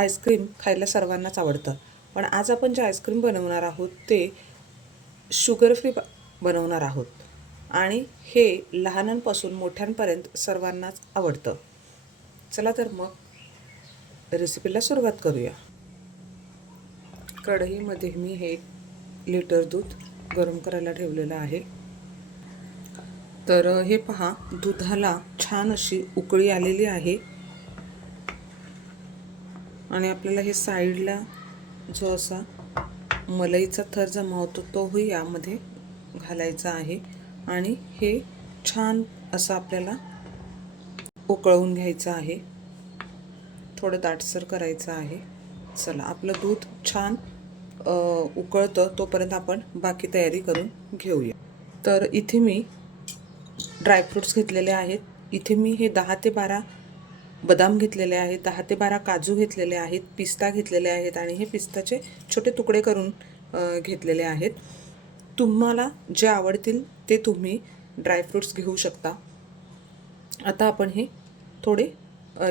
Ice cream खायला सर्वांनाच आवडतं. पण आज आपण जे आईस्क्रीम बनवणार आहोत ते शुगर फ्री बनवणार आहोत. आणि हे लहानांपासून मोठ्यांपर्यंत सर्वांनाच आवडतं. चला तर मग रेसिपीला सुरुवात करूया. कढईमध्ये मी हे लिटर दूध गरम करायला ठेवलेलं आहे. तर हे पहा दुधाला छान अशी उकळी आलेली आहे. आणि आपल्याला हे साईडला जो असा मलईचा थर जमा होतो तोही यामध्ये घालायचा आहे. आणि हे छान असं आपल्याला उकळवून घ्यायचं आहे. थोडं दाटसर करायचं आहे. चला आपलं दूध छान उकळतं तोपर्यंत आपण बाकी तयारी करून घेऊया. तर इथे मी ड्रायफ्रूट्स घेतलेले आहेत. इथे मी हे दहा ते बारा बदाम घेतलेले आहेत दहा ते बारा काजू घेतलेले आहेत पिस्ता घेतलेले आहेत आणि हे पिस्ताचे छोटे तुकडे करून घेतलेले आहेत. तुम्हाला जे आवडतील ते तुम्ही ड्रायफ्रूट्स घेऊ शकता. आता आपण हे थोडे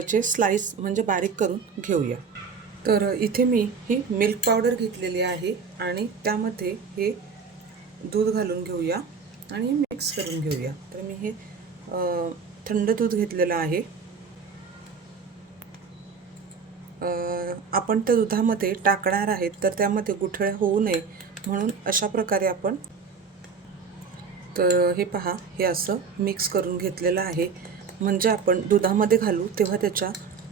जे स्लाईस स्लाइस म्हणजे बारीक करून घेऊया. तर इथे मी ही मिल्क पावडर घेतलेली आहे आणि त्यामध्ये हे दूध घालून घेऊया आणि मिक्स करून घेऊया. तर मी हे थंड दूध घेतलेलं आहे. आपण त्या दुधामध्ये टाकणार आहेत तर त्यामध्ये गुठळ्या होऊ नये म्हणून अशा प्रकारे आपण तर हे पहा हे असं मिक्स करून घेतलेलं आहे. म्हणजे आपण दुधामध्ये घालू तेव्हा त्याच्या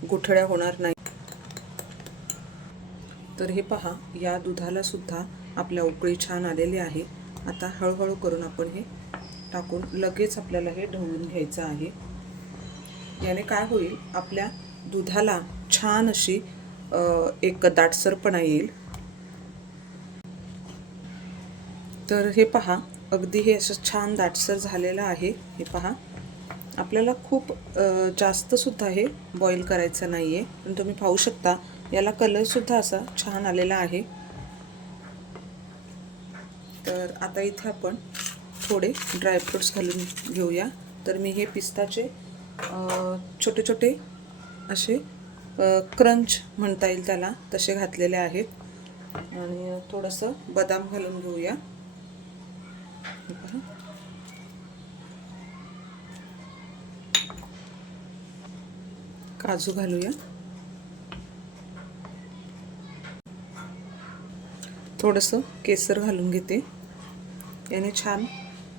गुठळ्या होणार नाही तर हे पहा या दुधाला सुद्धा आपल्या उकळी छान आलेली आहे. आता हळूहळू करून आपण हे टाकून लगेच आपल्याला हे ढवळून घ्यायचं आहे. याने काय होईल आपल्या दुधाला छान अशी एक दाटसरपणा येईल. तर हे पहा अगदी हे असं छान दाटसर झालेलं आहे हे पहा. आपल्याला खूप जास्तसुद्धा हे बॉईल करायचं नाही आहे पण तुम्ही पाहू शकता याला कलरसुद्धा असा छान आलेला आहे. तर आता इथे आपण थोडे ड्रायफ्रूट्स घालून घेऊया. तर मी हे पिस्ताचे छोटे छोटे असे क्रंच म्हणता येईल त्याला. तसे घातलेले आहेत. आणि थोडंसं बदाम घालून घेऊया. काजू घालूया. थोडंसं केसर घालून घेते. याने छान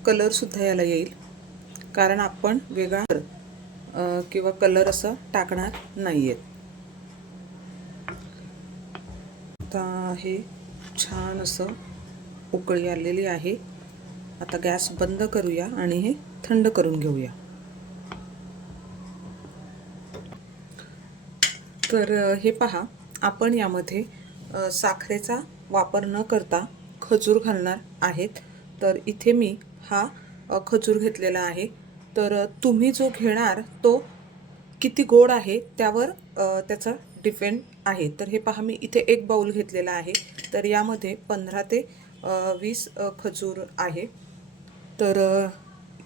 कलरसुद्धा याला येईल. कारण आपण वेगळा किंवा कलर असं टाकणार नाही आहेत आता हे छान असं उकळी आलेली आहे. आता गॅस बंद करूया आणि हे थंड करून घेऊया. तर हे पहा आपण यामध्ये साखरेचा वापर न करता खजूर घालणार आहेत. तर इथे मी हा खजूर घेतलेला आहे. तर तुम्ही जो घेणार तो किती गोड आहे त्यावर त्याचा डिपेंड आहे. तर हे पहा मी इथे एक बाऊल घेतलेला आहे. तर यामध्ये पंधरा ते वीस खजूर आहे. तर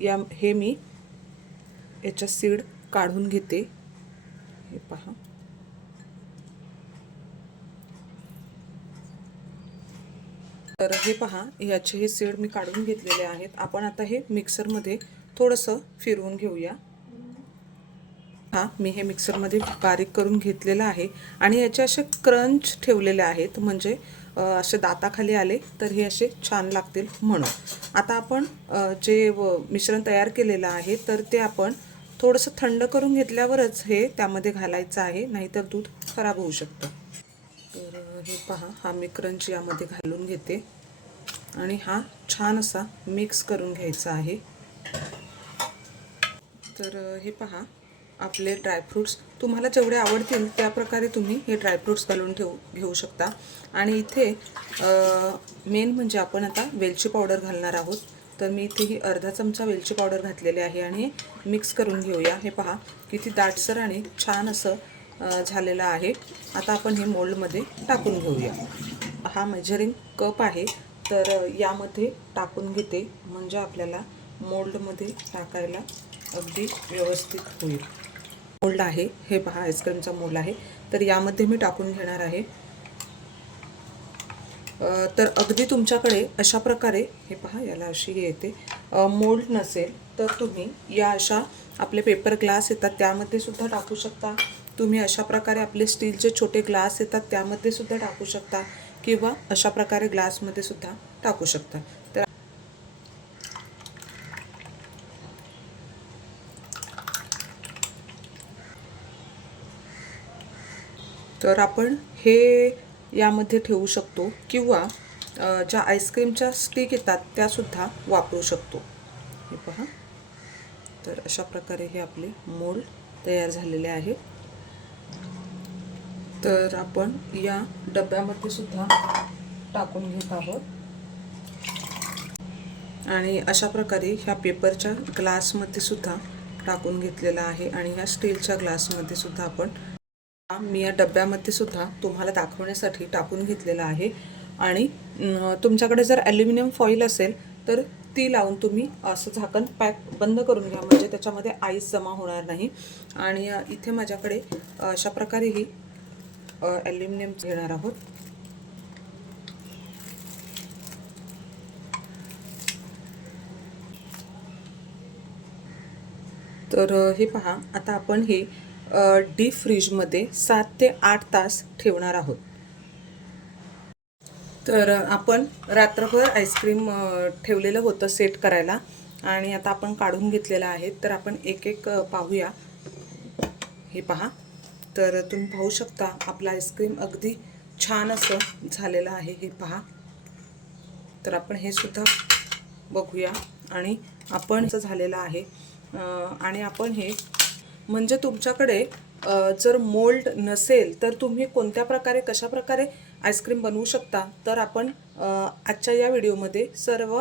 या हे मी याच्या सीड काढून घेते. हे पहा. तर हे पहा याचे हे सीड मी काढून घेतलेले आहेत. आपण आता हे मिक्सरमध्ये थोडंसं फिरवून घेऊया. हा मी हे मिक्सरमध्ये बारीक करून घेतलेलं आहे. आणि याचे असे क्रंच ठेवलेले आहेत म्हणजे असे दाताखाली आले तर हे असे छान लागतील म्हणून. आता आपण जे व- मिश्रण तयार केलेलं आहे तर ते आपण थोडंसं थंड करून घेतल्यावरच हे त्यामध्ये घालायचं आहे नाहीतर दूध खराब होऊ शकतं. तर हे पहा हा मी क्रंच यामध्ये घालून घेते. आणि हा छान असा मिक्स करून घ्यायचा आहे. तर हे पहा आपले ड्रायफ्रूट्स तुम्हाला जेवढे आवडतील त्या प्रकारे तुम्ही हे ड्रायफ्रूट्स घालून ठेवू घेऊ शकता. आणि इथे मेन म्हणजे आपण आता वेलची पावडर घालणार आहोत. तर मी इथे ही अर्धा चमचा वेलची पावडर घातलेली आहे आणि मिक्स करून घेऊया. हे पहा किती दाटसर आणि छान असं झालेलं आहे. आता आपण हे मोल्डमध्ये टाकून घेऊया. हा मेजरिंग कप आहे. तर यामध्ये टाकून घेते. म्हणजे आपल्याला मोल्डमध्ये टाकायला अगदी व्यवस्थित होईल. मोल्ड आहे. हे पहा आईस्क्रीमचा मोल्ड आहे. तर यामध्ये मी टाकून घेणार आहे. तर अगदी तुमच्याकडे अशा प्रकारे हे पहा याला अशी येते. मोल्ड नसेल तर तुम्ही या अशा आपले पेपर ग्लास येतात त्यामध्ये सुद्धा टाकू शकता. तुम्ही अशा प्रकारे आपले स्टीलचे छोटे ग्लास येतात त्यामध्ये सुद्धा टाकू शकता. किंवा अशा प्रकारे ग्लासमध्ये सुद्धा टाकू शकता. तर आपण हे यामध्ये ठेवू शकतो किंवा ज्या आईस्क्रीमच्या स्टिक येतात त्यासुद्धा वापरू शकतो. हे पहा. तर अशा प्रकारे हे आपले मोल्ड तयार झालेले आहे. तर आपण या डब्यामध्ये सुद्धा टाकून घेत आहोत. आणि अशा प्रकारे ह्या पेपरच्या ग्लासमध्ये सुद्धा टाकून घेतलेला आहे आणि ह्या स्टीलच्या ग्लासमध्ये सुद्धा आपण मी या डब्यामध्ये सुद्धा तुम्हाला दाखवण्यासाठी टाकून घेतलेला आहे. आणि तुमच्याकडे जर ॲल्युमिनियम फॉईल असेल तर ती लावून तुम्ही असं झाकण पॅक बंद करून घ्या. म्हणजे त्याच्यामध्ये आईस जमा होणार नाही. आणि इथे माझ्याकडे अशा प्रकारे ही ॲल्युमिनियम घेणार आहोत. तर हे पहा. आता आपण हे डीप फ्रीजमध्ये सात ते आठ तास ठेवणार आहोत. तर आपण रात्रभर आईस्क्रीम ठेवलेलं होतं सेट करायला आणि आता आपण काढून घेतलेलं आहे. तर आपण एक एक पाहूया. हे पहा. तर तुम्ही पाहू शकता आपलं आईस्क्रीम अगदी छान असं झालेलं आहे. हे पहा. तर आपण हे सुद्धा बघूया. आणि आपण झालेलं आहे. आणि आपण हे म्हणजे तुमच्याकडे जर मोल्ड नसेल तर तुम्ही कोणत्या प्रकारे कशा प्रकारे आईस्क्रीम बनवू शकता? तर आपण आजच्या या व्हिडिओमध्ये सर्व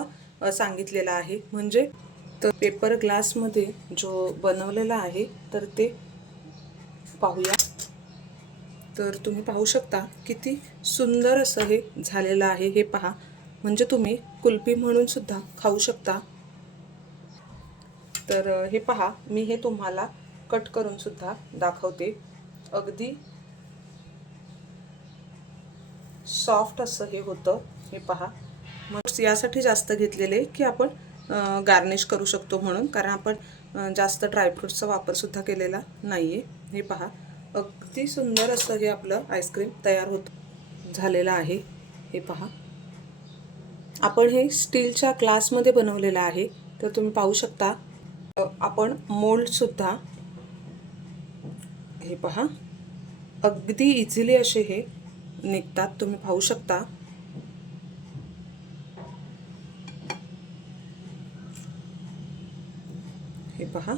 सांगितलेलं आहे. म्हणजे तर पेपर ग्लासमध्ये जो बनवलेला आहे तर ते पाहूया. तर तुम्ही पाहू शकता किती सुंदर असं हे झालेलं आहे. हे पहा. म्हणजे तुम्ही कुल्फी म्हणून सुद्धा खाऊ शकता. तर हे पहा. मी हे तुम्हाला कट करून सुद्धा दाखवते. अगदी सॉफ्ट असं हे होतं. हे पहा. मग यासाठी जास्त घेतलेले की आपण गार्निश करू शकतो म्हणून. कारण आपण जास्त ड्रायफ्रूटचा वापरसुद्धा केलेला नाही आहे हे पहा. अगदी सुंदर असं हे आपलं आईस्क्रीम तयार होत झालेलं आहे. हे पहा. आपण हे स्टीलच्या ग्लासमध्ये बनवलेलं आहे. तर तुम्ही पाहू शकता. आपण मोल्डसुद्धा हे पहा. अगदी इझिली असे हे निघतात. तुम्ही पाहू शकता. हे पहा.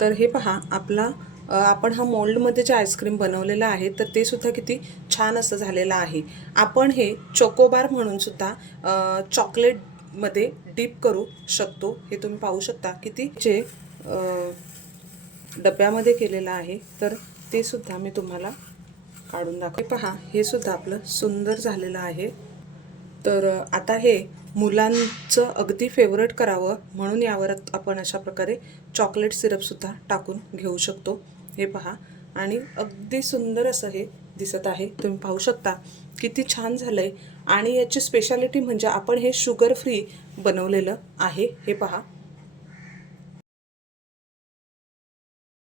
तर हे पहा आपला आपण हा मोल्डमध्ये जे आईस्क्रीम बनवलेलं आहे तर ते सुद्धा किती छान असं झालेलं आहे. आपण हे चोकोबार म्हणून सुद्धा चॉकलेटमध्ये डीप करू शकतो. हे तुम्ही पाहू शकता किती जे डब्यामध्ये केलेलं आहे तर ते सुद्धा मी तुम्हाला काढून दाखव पहा हे सुद्धा आपलं सुंदर झालेलं आहे. तर आता हे मुलांचं अगदी फेवरेट करावं म्हणून यावर आपण अशा प्रकारे चॉकलेट सिरपसुद्धा टाकून घेऊ शकतो. हे पहा आणि अगदी सुंदर असं हे दिसत आहे. तुम्ही पाहू शकता किती छान झालं आहे आणि याची स्पेशालिटी म्हणजे आपण हे शुगर फ्री बनवलेलं आहे. हे पहा.